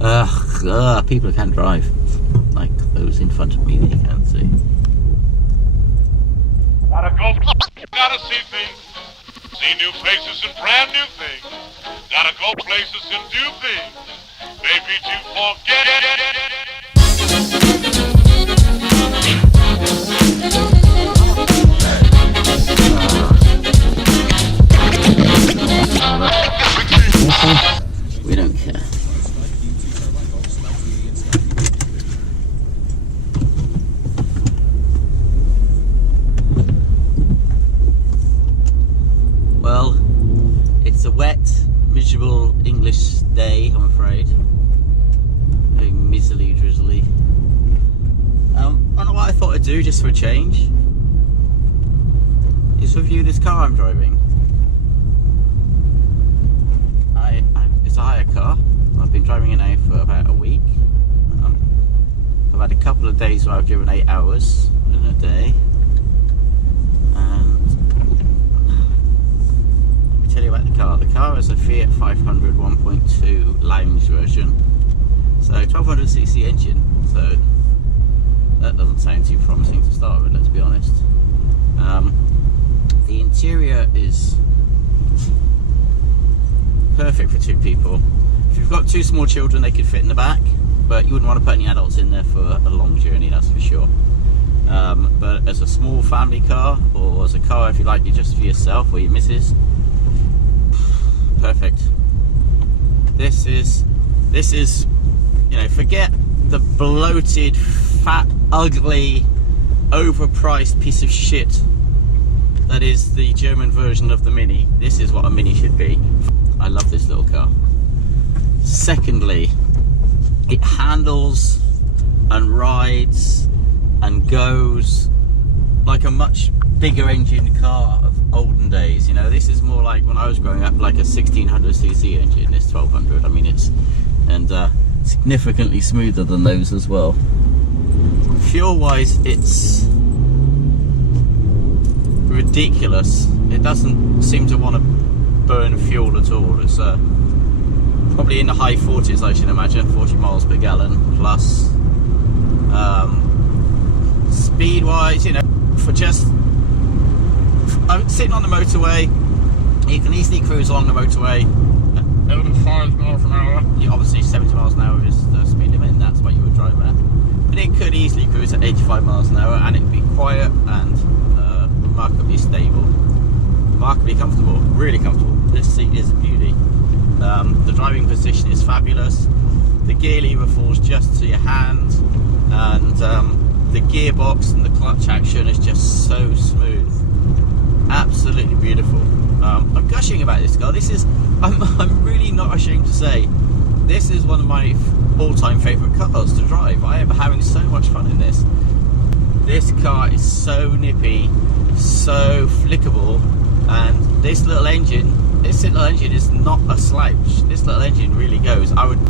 People who can't drive, like those in front of me that you can't see. Gotta go, gotta see things, see new places and brand new things. Gotta go places and do things, maybe to forget. We don't care. Well, it's a wet, miserable English day, I'm afraid. Very miserly, drizzly. I don't know what I thought I'd do just for a change. Is review this car I'm driving. It's a hire car. I've been driving it now for about a week. I've had a couple of days where I've driven 8 hours in a day. And let me tell you about the car. The car is a Fiat 500 1.2 lounge version. So 1200cc engine. So that doesn't sound too promising to start with, let's be honest. The interior is perfect for 2 people. If you've got 2 small children, they could fit in the back, but you wouldn't want to put any adults in there for a long journey, that's for sure. But as a small family car, or as a car if you like you just for yourself or your missus, perfect. This is, you know, forget the bloated, fat, ugly, overpriced piece of shit that is the German version of the Mini. This is what a Mini should be. I love this little car. Secondly, it handles and rides and goes like a much bigger engine car of olden days. You know, this is more like when I was growing up, like a 1600cc engine. This 1200. I mean, it's significantly smoother than those as well. Fuel-wise, it's ridiculous. It doesn't seem to want to burn fuel at all. It's probably in the high 40s, I should imagine, 40 miles per gallon plus. Speed wise, you know, for just sitting on the motorway, you can easily cruise along the motorway at over 5 miles an hour. Obviously 70 miles an hour is the speed limit, and that's what you would drive at, but it could easily cruise at 85 miles an hour and it would be quiet and remarkably stable, remarkably comfortable, really comfortable. This seat is a beauty. The driving position is fabulous. The gear lever falls just to your hand, and the gearbox and the clutch action is just so smooth. Absolutely beautiful. I'm gushing about this car. This is, I'm really not ashamed to say, this is one of my all-time favourite cars to drive. I am having so much fun in this. This car is so nippy, so flickable, and this little engine is not a slouch. This little engine really goes. I would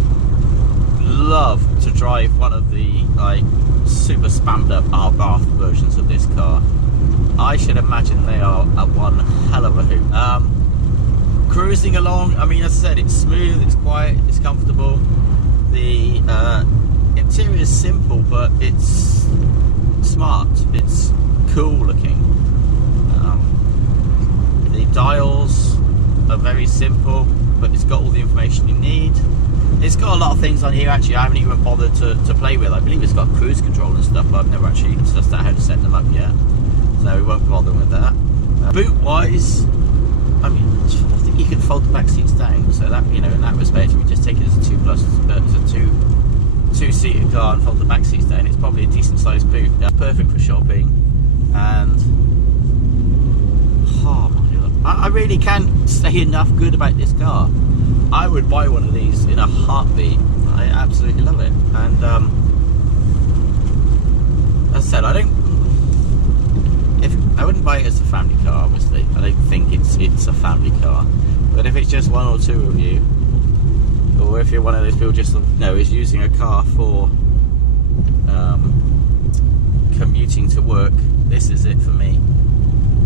love to drive one of the like super spammed up R-Bath versions of this car. I should imagine they are a one hell of a hoot. Cruising along, I mean, as I said, it's smooth, it's quiet, it's comfortable. The interior is simple, but it's smart, it's cool looking. The dials are very simple, but it's got all the information you need. It's got a lot of things on here actually I haven't even bothered to play with. I believe it's got cruise control and stuff, but I've never actually sussed out how to set them up yet, so we won't bother with that. Boot wise, I mean, I think you can fold the back seats down, so that, you know, in that respect, if you just take it as a two-seater car and fold the back seats down, it's probably a decent sized boot. Perfect for shopping, and oh my God, I really can't say enough good about this car. I would buy one of these in a heartbeat. I absolutely love it. And as I said, I wouldn't buy it as a family car, obviously. I don't think it's a family car. But if it's just 1 or 2 of you, or if you're one of those people just, you know, is using a car for commuting to work, this is it for me.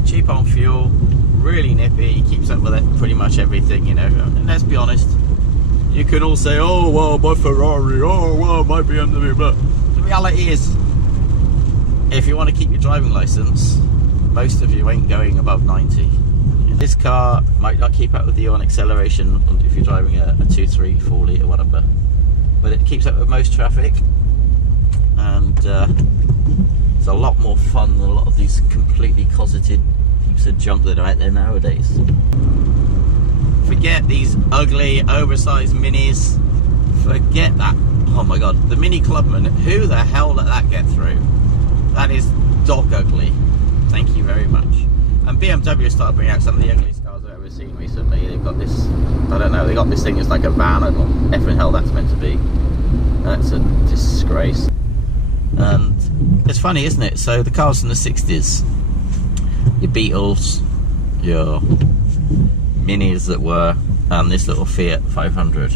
Cheap on fuel, really nippy, keeps up with it, pretty much everything, you know. And let's be honest, You can all say, oh, well, my Ferrari, oh, well, my BMW, but the reality is, if you want to keep your driving license, most of you ain't going above 90. This car might not keep up with you on acceleration if you're driving a 2, 3, 4 litre, whatever, but it keeps up with most traffic, and it's a lot more fun than a lot of these completely cosseted heaps of junk that are out there nowadays. Forget these ugly, oversized minis. Forget that. Oh my god, the Mini Clubman, who the hell let that get through? That is dog ugly. Thank you very much. And BMW started bringing out some of the ugliest cars I've ever seen recently. They've got this, I don't know, they got this thing as like a van. I don't know what hell that's meant to be. That's a disgrace. And it's funny, isn't it? So the cars from the 60s, your Beetles, your Minis that were, and this little Fiat 500.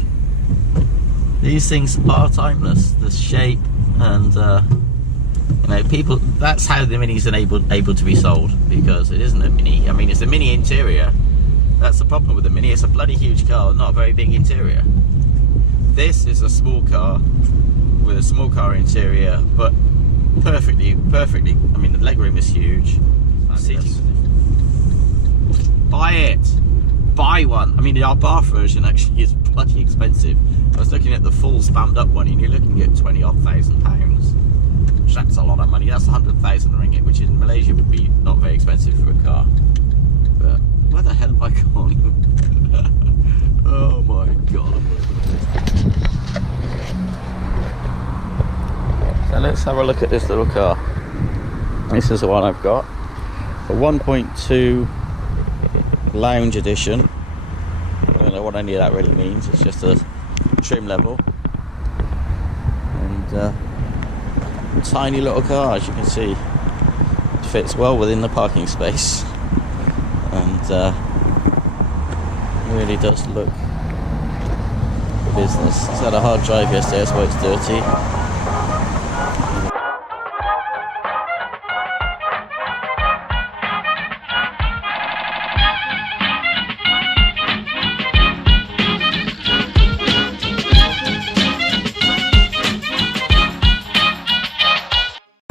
These things are timeless. The shape and you know, people. That's how the Mini's able to be sold, because it isn't a Mini. I mean, it's a Mini interior. That's the problem with the Mini. It's a bloody huge car, not a very big interior. This is a small car with a small car interior, but perfectly. I mean, the legroom is huge. Buy it. Buy one. I mean, the Abarth version actually is bloody expensive. I was looking at the full spammed up one, and you're looking at 20,000 pounds. That's a lot of money. That's 100,000 ringgit, which in Malaysia would be not very expensive for a car. But where the hell have I gone? Oh my god. So let's have a look at this little car. This is the one I've got. A 1.2 lounge edition. I don't know what any of that really means. It's just a trim level. And tiny little car, as you can see. It fits well within the parking space. And really does look for business. It's had a hard drive yesterday, that's why it's dirty.